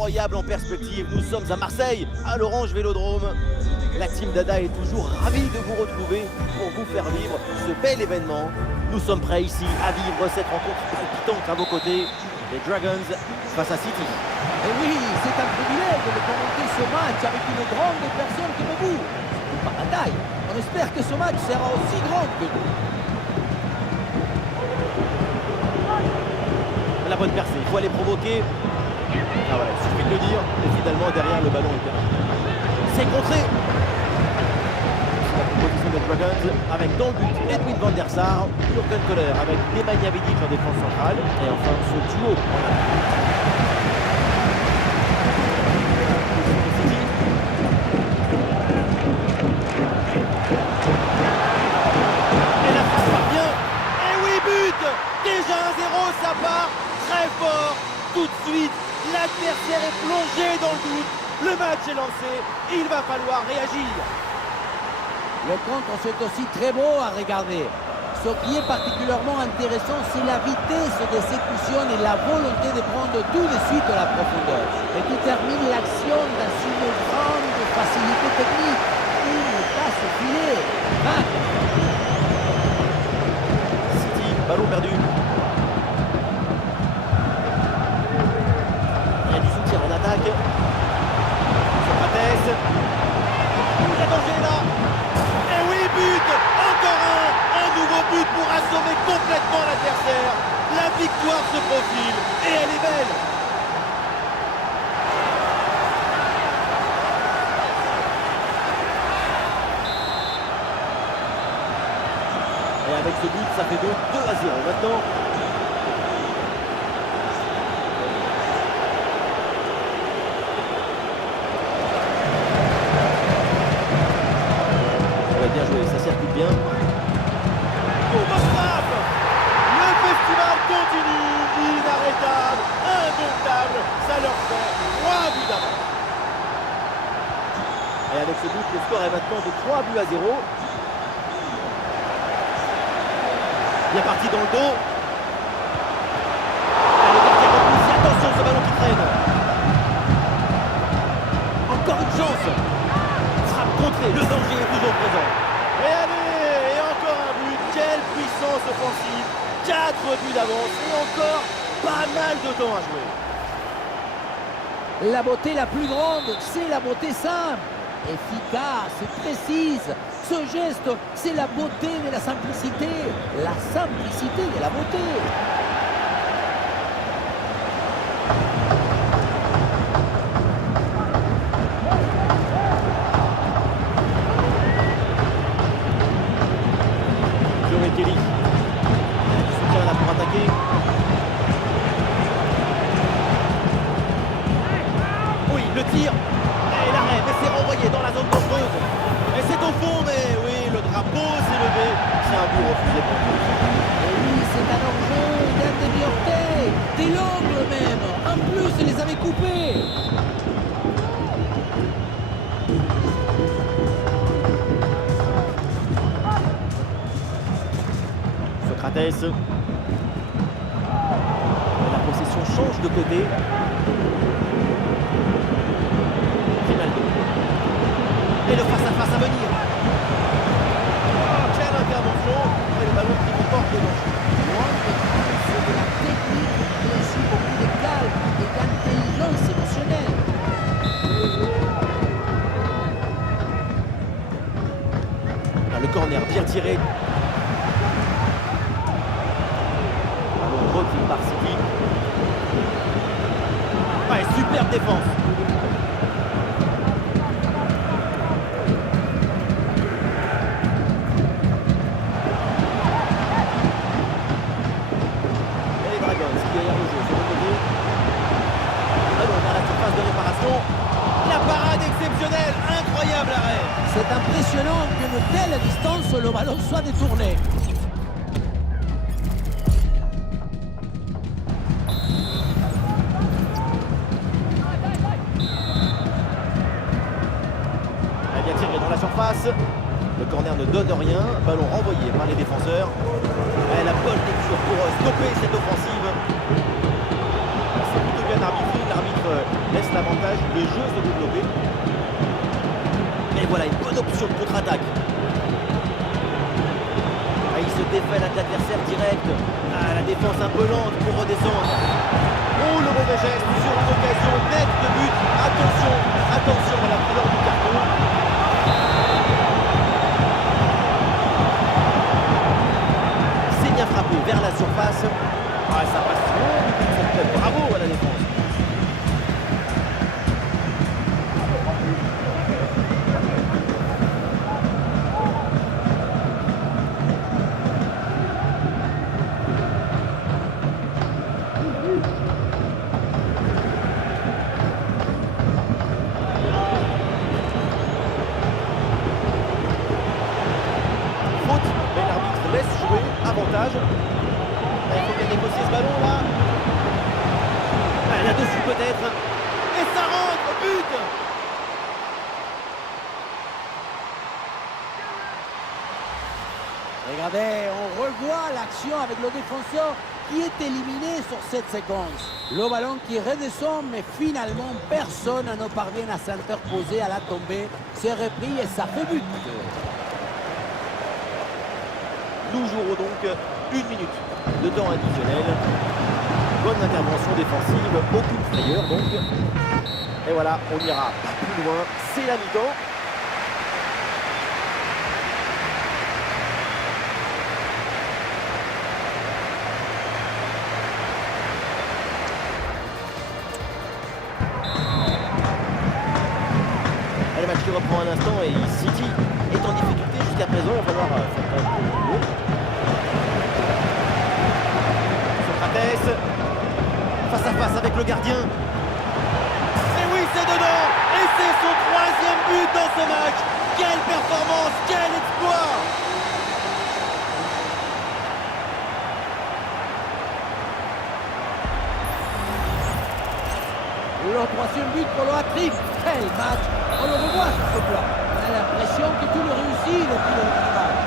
incroyable en perspective. Nous sommes à Marseille, à l'Orange Vélodrome. La team Dada est toujours ravie de vous retrouver pour vous faire vivre ce bel événement. Nous sommes prêts ici à vivre cette rencontre palpitante à vos côtés. Les Dragons face à City. Et oui, c'est un privilège de commenter ce match avec une grande personne comme vous. Par la taille, on espère que ce match sera aussi grand que nous. La bonne percée, il faut aller provoquer. Ah voilà, il suffit de le dire. Et finalement, derrière, le ballon est perdu. C'est contré. La proposition des Dragons avec dans le but Edwin van der Sar, Jürgen Kohler avec Nemanja Vidic en défense centrale. Et enfin, ce duo en attaque. Et la frappe part bien. Et oui, but. Déjà 1-0, ça part très fort. Tout de suite, l'adversaire est plongé dans le doute. Le match est lancé, il va falloir réagir. Le contre, c'est aussi très beau à regarder. Ce qui est particulièrement intéressant, c'est la vitesse d'exécution et la volonté de prendre tout de suite la profondeur. Et qui termine l'action dans une grande facilité technique. Une passe au filet. Ah. City, ballon perdu. Il y a du soutien en attaque. Socrates. Le danger est là. Et oui, but. Encore un nouveau but pour assommer complètement l'adversaire. La victoire se profile et elle est belle. Et avec ce but, ça fait donc 2-0 maintenant. Bien joué, ça circule bien. Oh, ma frappe! Le festival continue, inarrêtable, indomptable, ça leur fait 3 buts d'avance. Et avec ce but, le score est maintenant de 3-0. Bien parti dans le dos. Et le gardien repousse, attention ce ballon qui traîne. Encore une chance. Frappe contrée, le danger est toujours présent. Et allez, et encore un but, quelle puissance offensive, 4 buts d'avance et encore pas mal de temps à jouer. La beauté la plus grande, c'est la beauté simple, efficace, précise. Ce geste, c'est la beauté de la simplicité de la beauté. Kelly. Du soutien là pour attaquer. Oui, le tir. Et l'arrêt, mais c'est renvoyé dans la zone dangereuse. Et c'est au fond, mais oui, le drapeau s'est levé. C'est un but refusé pour tous. Et oui, c'est un enjeu d'intériorité, des l'angle même. En plus, ils les avait coupés. Socrates. La possession change de côté. Ronaldo. Et le face-à-face à venir. Oh, quelle intervention. Et le ballon qui remporte le danger. C'est de la technique, mais aussi beaucoup de calme et d'intelligence émotionnelle. Le corner bien tiré. Repris par City. Ouais, superbe défense. Et les Dragons qui derrière le jeu, sur le côté. Ballon vers la surface de réparation. La parade exceptionnelle, incroyable arrêt. C'est impressionnant qu'une telle distance, le ballon soit détourné. Surface. Le corner ne donne rien. Ballon renvoyé par les défenseurs. Et la bonne lecture pour stopper cette offensive. C'est plutôt bien arbitré. L'arbitre laisse l'avantage, le jeu se développer. Et voilà une bonne option de contre-attaque. Ah, il se défait l'adversaire direct. Ah, la défense un peu lente pour redescendre. Oh, le mauvais geste sur une occasion nette de but. Attention, attention à la couleur du carton. C'est bien frappé vers la surface. Ah, ça passe loin du but de cette tête. Bravo à la défense. Avantage. Il faut bien négocier ce ballon là. Là-dessus peut-être. Et ça rentre, but. Regardez, on revoit l'action avec le défenseur qui est éliminé sur cette séquence. Le ballon qui redescend, mais finalement personne ne parvient à s'interposer à la tombée. C'est repris et ça fait but. Nous jouerons donc 1 minute de temps additionnel. Bonne intervention défensive, aucune frayeur donc. Et voilà, on ira pas plus loin, c'est la mi-temps. Et le match qui reprend un instant et City est en difficulté jusqu'à présent. Il va falloir faire un peu de boulot. Socrates, face à face avec le gardien. Et oui, c'est dedans. Et c'est son 3e but dans ce match. Quelle performance, quel exploit. Le 3e but pour le hat-trick. Quel match. On le revoit sur ce plan. On a l'impression que tout le réussit depuis le début du match.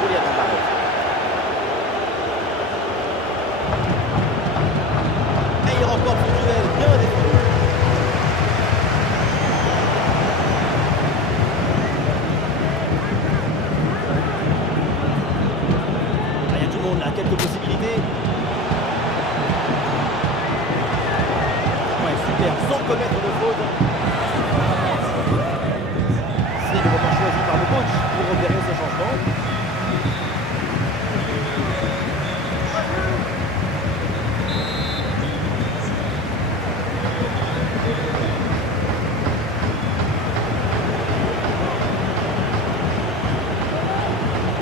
Julian Alvarez. Et il remporte le duel, bien défendu. Il y a tout le monde là, quelques possibilités. Ouais, super, sans commettre de faute. C'est le moment choisi par le coach pour opérer ce changement.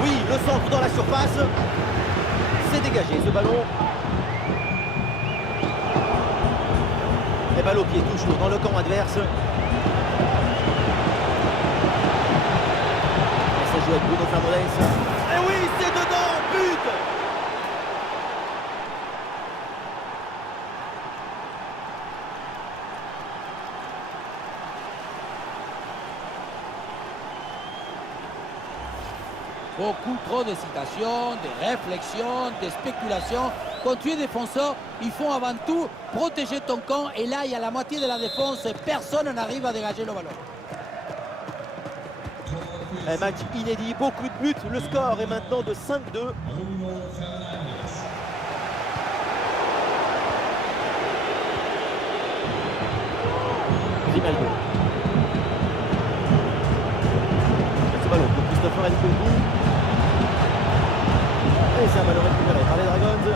Oui, le centre dans la surface. C'est dégagé ce ballon. Et balle au pied toujours dans le camp adverse. Et ça joue avec Bruno Fernandes. Et oui, c'est dedans, but. Beaucoup trop d'hésitation, de réflexion, de spéculation. Quand tu es défenseur, il faut avant tout protéger ton camp. Et là, il y a la moitié de la défense et personne n'arrive à dégager le ballon. Un match inédit, beaucoup de buts. Le score est maintenant de 5-2. Grimaldo. Ce ballon pour Christopher Nkunku. Et c'est un ballon récupéré par les Dragons.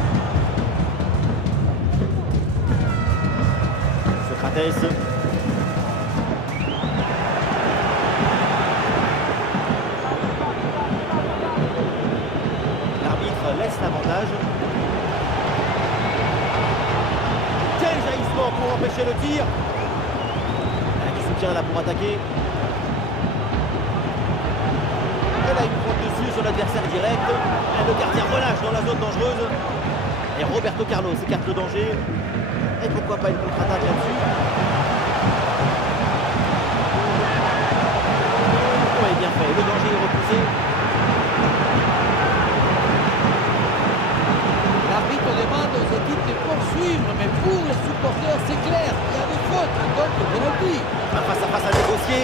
Socrates. L'arbitre laisse l'avantage. Quel jaillissement pour empêcher le tir. Qui soutient là pour attaquer. Et là, il prend dessus sur l'adversaire direct. Et le gardien relâche dans la zone dangereuse. Et Roberto Carlos écarte le danger. Et pourquoi pas une contre-attaque là-dessus. Oui, bien fait. Le danger est repoussé. L'arbitre demande reporter, c'est clair, il y a des fautes, donc penalty. Un face à face à négocier.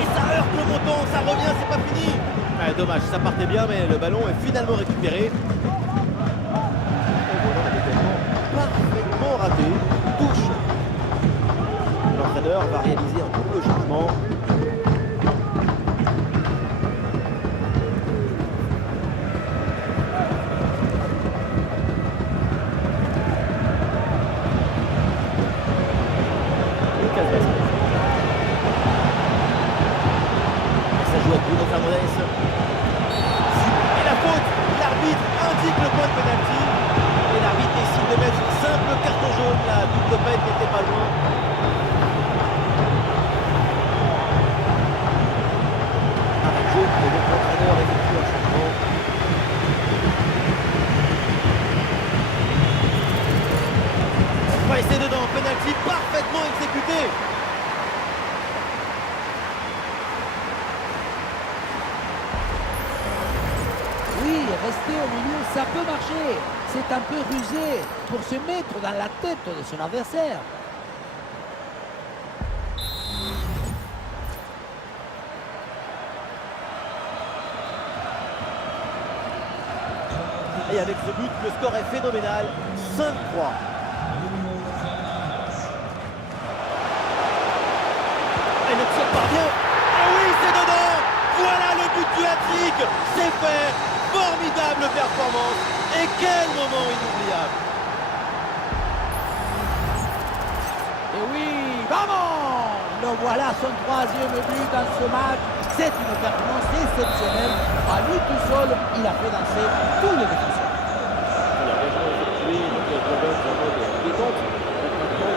Et ça heurte le montant, ça revient, c'est pas fini. Ah, dommage, ça partait bien, mais le ballon est finalement récupéré. Et voilà un événement parfaitement raté. Touche. L'entraîneur va réaliser un double changement. Ça joue avec Bruno Fernandes. Et la faute, l'arbitre indique le point de pénalty. Et l'arbitre décide de mettre un simple carton jaune. La double peine n'était pas loin. Arrêt de jeu, et donc l'entraîneur effectue un changement. Ouais, c'est dedans, pénalty parfaitement exécuté. Oui, rester au milieu, ça peut marcher. C'est un peu rusé pour se mettre dans la tête de son adversaire. Et avec ce but, le score est phénoménal. 5-3. Et le tir parvient. Et oui, c'est dedans. Voilà le but du hat-trick. C'est fait. Formidable performance. Et quel moment inoubliable. Et oui, vamos! Le voilà son troisième but dans ce match. C'est une performance exceptionnelle. À lui tout seul, il a fait danser tous les défenseurs. Il a réellement effectué le club Robert en mode détente. Donc maintenant,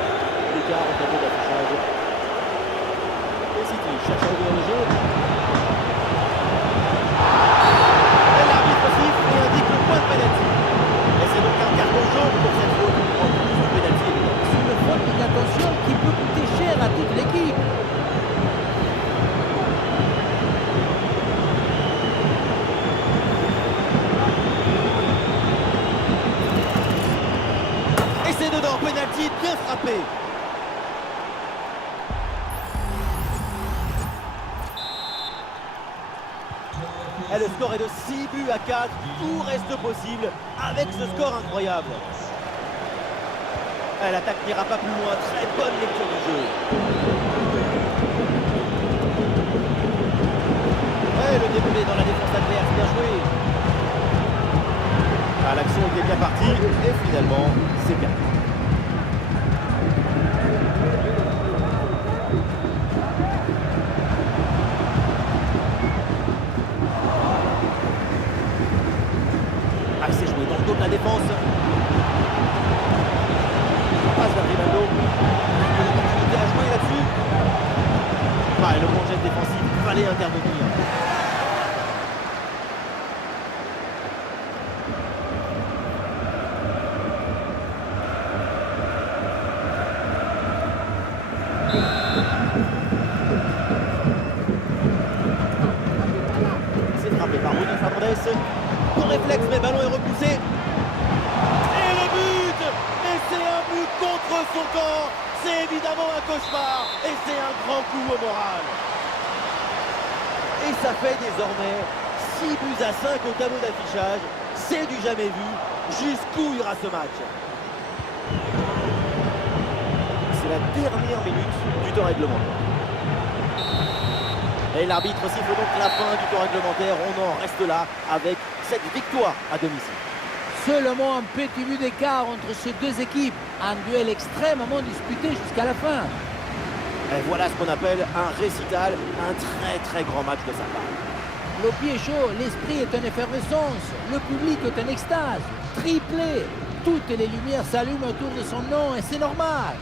l'écart en tableau d'affichage. Et City cherche à ouvrir le jeu. Et l'arbitre siffle et indique le point de pénalty. Et c'est donc un carton jaune pour cette faute en plus du pénalty évidemment. C'est une faute d'inattention qui peut coûter cher à toute l'équipe. Et c'est dedans, pénalty bien frappé. Et le score est de 6 buts à 4. Tout reste possible avec ce score incroyable. Et l'attaque n'ira pas plus loin. Très bonne lecture du jeu. Et le déroulé dans la défense adverse, bien joué. Ah, l'action était bien partie et finalement, c'est perdu. Ah, c'est joué dans le dos de la défense. Passe vers Rivaldo. Une opportunité à jouer là-dessus. Ah, et le bon geste défensif, il fallait intervenir. C'est frappé par Bruno Fernandes. Bon réflexe, mais le ballon est repoussé. Et le but! Mais c'est un but contre son camp. C'est évidemment un cauchemar. Et c'est un grand coup au moral. Et ça fait désormais 6 buts à 5 au tableau d'affichage. C'est du jamais vu. Jusqu'où ira ce match? C'est la dernière minute du temps réglementaire. Et l'arbitre siffle donc la fin du temps réglementaire. On en reste là avec cette victoire à domicile. Seulement un petit but d'écart entre ces deux équipes. Un duel extrêmement disputé jusqu'à la fin. Et voilà ce qu'on appelle un récital, un très grand match de sa part. Le pied chaud, l'esprit est en effervescence, le public est en extase, triplé. Toutes les lumières s'allument autour de son nom et c'est normal.